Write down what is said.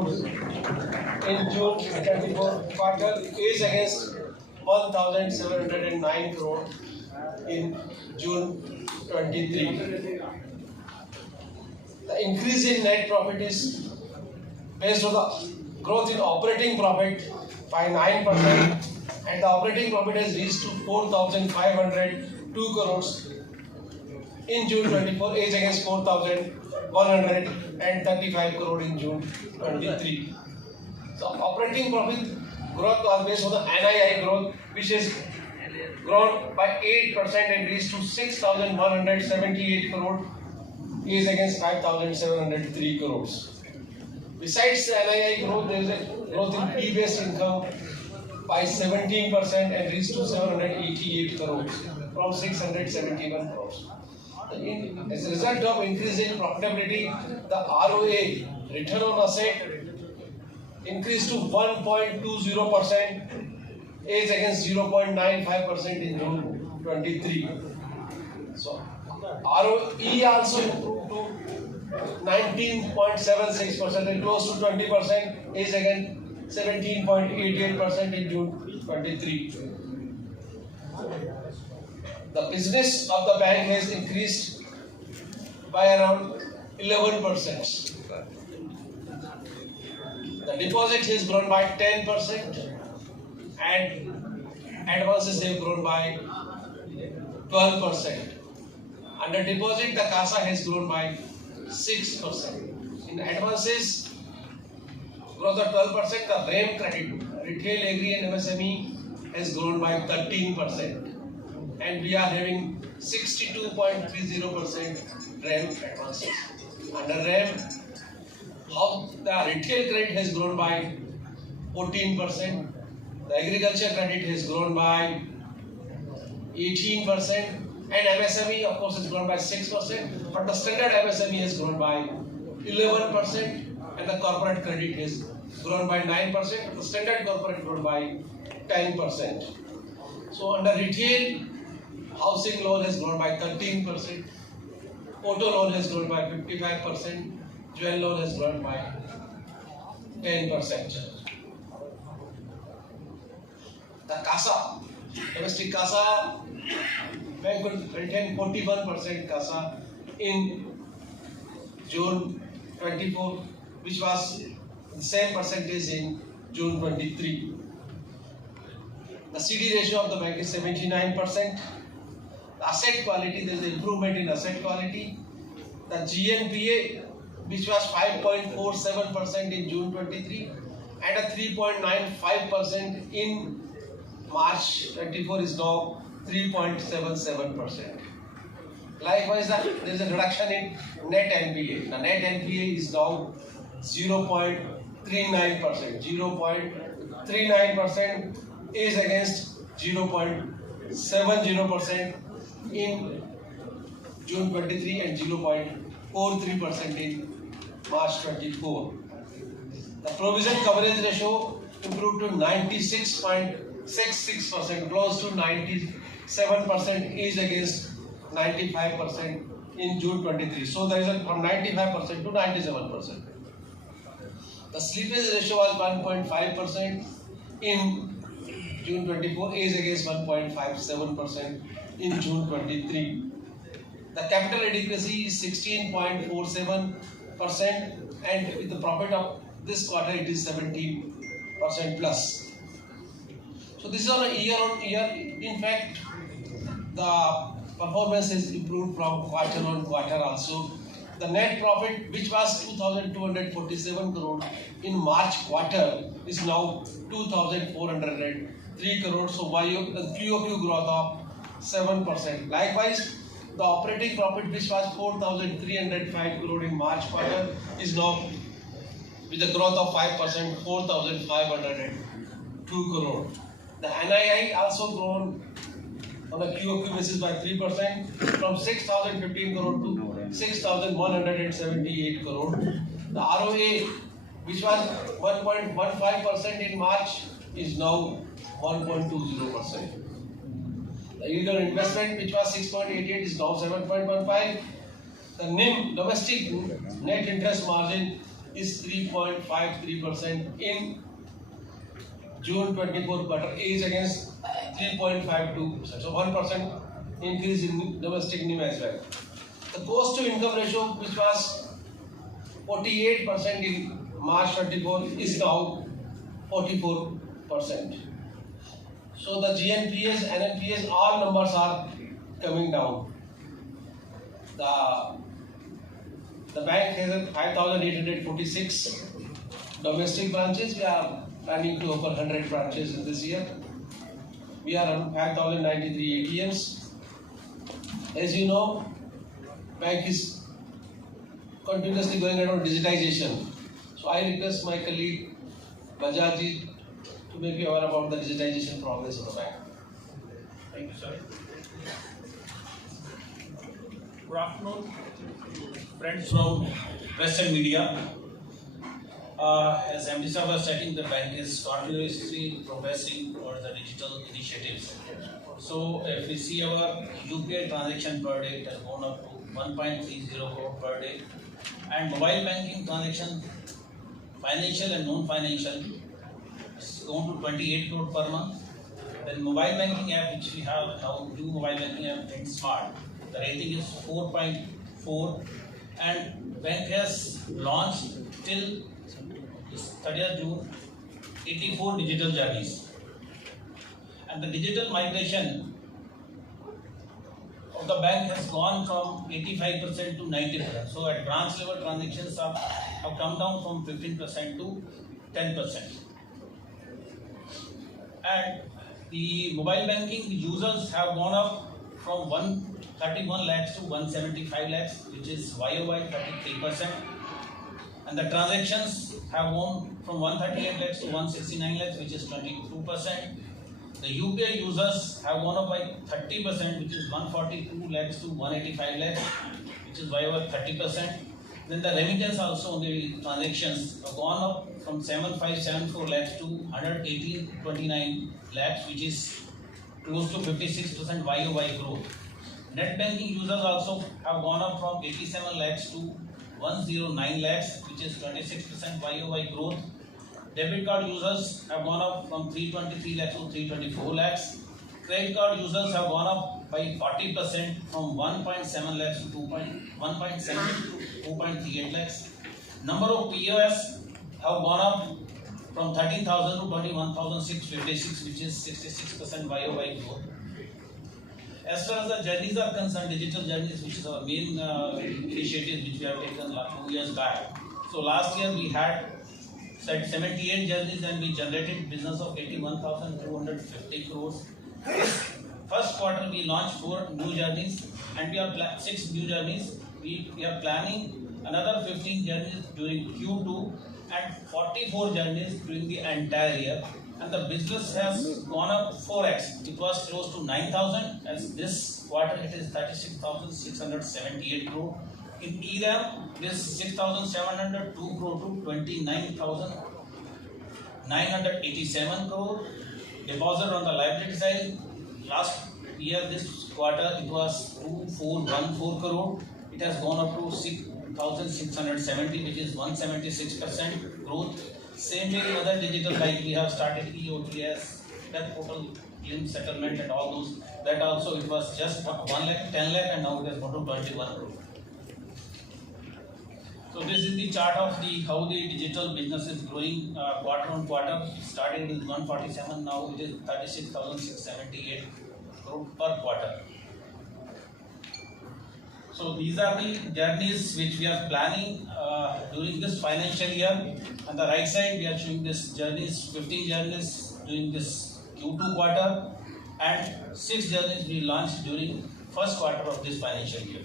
crores in June 24 quarter is against 1,709 crore in June 23. The increase in net profit is based on the growth in operating profit by 9%, and the operating profit has reached to 4,502 crores in June 24 is against 4,135 crore in June 23. So operating profit growth was based on the NII growth, which has grown by 8% and reached to 6,178 crore is against 5,703 crores. Besides the NII growth, there is a growth in fee-based income by 17% and reached to 788 crores from 671 crores. As a result of increase in profitability, the ROA, return on asset, increased to 1.20% is against 0.95% in June 23. So ROE also improved to 19.76% and close to 20% is again 17.88% in June 23. The business of the bank has increased by around 11%. The deposit has grown by 10% and advances have grown by 12%. Under deposit, the CASA has grown by 6%. In advances, growth of 12%, the RAM credit, retail, agri and MSME has grown by 13%. And we are having 62.30% RAM advances. Under RAM, the retail credit has grown by 14%. The agriculture credit has grown by 18%. And MSME, of course, has grown by 6%. But the standard MSME has grown by 11%. And the corporate credit has grown by 9%. But the standard corporate grown by 10%. So under retail, housing loan has grown by 13%, auto loan has grown by 55%, jewel loan has grown by 10%. The CASA, domestic CASA, bank will retain 41% CASA in June 24, which was the same percentage in June 23. The CD ratio of the bank is 79%. Asset quality, there is an improvement in asset quality. The GNPA, which was 5.47% in June 23 and a 3.95% in March 24 is now 3.77%. Likewise, there is a reduction in net NPA. The net NPA is now 0.39%. 0.39% is against 0.70% in June 23 and 0.43% in March 24. The provision coverage ratio improved to 96.66%, close to 97% is against 95% in June 23. So there is a from 95% to 97%. The slippage ratio was 1.5% in June 24 is against 1.57% in June 23. The capital adequacy is 16.47% and with the profit of this quarter it is 17% plus. So this is on a year on year. In fact, the performance has improved from quarter on quarter also. The net profit, which was 2,247 crore in March quarter, is now 2,403 crore. So QOQ growth of 7%. Likewise, the operating profit, which was 4,305 crore in March quarter, is now with a growth of 5%, 4,502 crore. The NII also grown on a QOQ basis by 3% from 6,015 crore to 6,178 crore. The ROA, which was 1.15% in March, is now 1.20%. The yield on investment, which was 6.88, is now 7.15. The NIM, domestic net interest margin, is 3.53% in June 24 quarter is against 3.52%. So 1% increase in domestic NIM as well. The cost to income ratio, which was 48% in March 24, is now 44%. So the GNPS, NNPS, all numbers are coming down. The bank has 5,846 domestic branches. We are planning to open 100 branches in this year. We are on 5,093 ATMs. As you know, bank is continuously going around digitization. So I request my colleague Bajaj to make you aware about the digitization progress of the bank. Thank you, sir. Good afternoon, friends from press and media. As MD sir was stating, the bank is continuously progressing towards the digital initiatives. So if we see our UPI transaction per day, it has gone up to 1.30 crore per day, and mobile banking transaction, financial and non-financial, it's gone to 28 crore per month. Then mobile banking app, which we have now, new mobile banking app, Mint Smart, the rating is 4.4, and bank has launched till 30th June 84 digital journeys, and the digital migration of the bank has gone from 85% to 90%. So at branch level, transactions have come down from 15% to 10%, and the mobile banking users have gone up from 131 lakhs to 175 lakhs, which is YOY 33%, and the transactions have gone from 138 lakhs to 169 lakhs, which is 22%. The UPI users have gone up by 30%, which is 142 lakhs to 185 lakhs, which is YOY 30%. Then the remittance also on the transactions have gone up from 7574 lakhs to 11829 lakhs, which is close to 56% YOY growth. Net banking users also have gone up from 87 lakhs to 109 lakhs, which is 26% YOY growth. Debit card users have gone up from 323 lakhs to 324 lakhs. Credit card users have gone up by 40% from 1.7 lakhs to 1.7 to 2.38 lakhs. Number of POS have gone up from 13,000 to 21,656, which is 66% YOY growth. As far as the journeys are concerned, digital journeys, which is our main initiative which we have taken 2 years back. So last year we had 78 journeys and we generated business of 81,250 crores. This first quarter we launched 4 new journeys and we are 6 new journeys. We are planning another 15 journeys during Q2 and 44 journeys during the entire year. And the business has gone up 4x. It was close to 9,000, as this quarter it is 36,678 crore. In ERAM, this 6,702 crore to 29,987 crore. Deposit on the liability side, last year this quarter it was 2,414 crore. It has gone up to 6,670, which is 176% growth. Same way other digital, like we have started EOTS, that portal, claim settlement and all those. That also it was just 1 lakh, 10 lakh, and now it has gone to 21 crore. So this is the chart of the how the digital business is growing quarter on quarter. Starting with 147, now it is 36,678 crore per quarter. So these are the journeys which we are planning during this financial year. On the right side, we are showing this journeys, 15 journeys during this Q2 quarter and 6 journeys we launched during first quarter of this financial year.